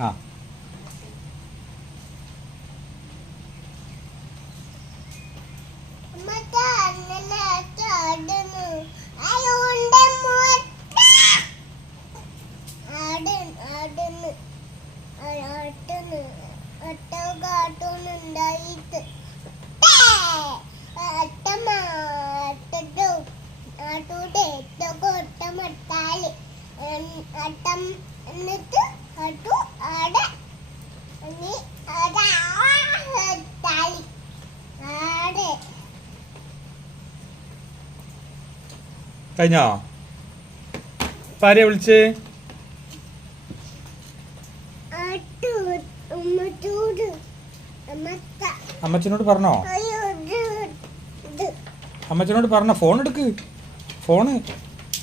ആ കഴിഞ്ഞോ? ആരെയാ വിളിച്ചേ? അമ്മച്ചനോട് പറഞ്ഞോ? അമ്മച്ചനോട് പറഞ്ഞോ? ഫോൺ എടുക്ക്, ഫോണ്.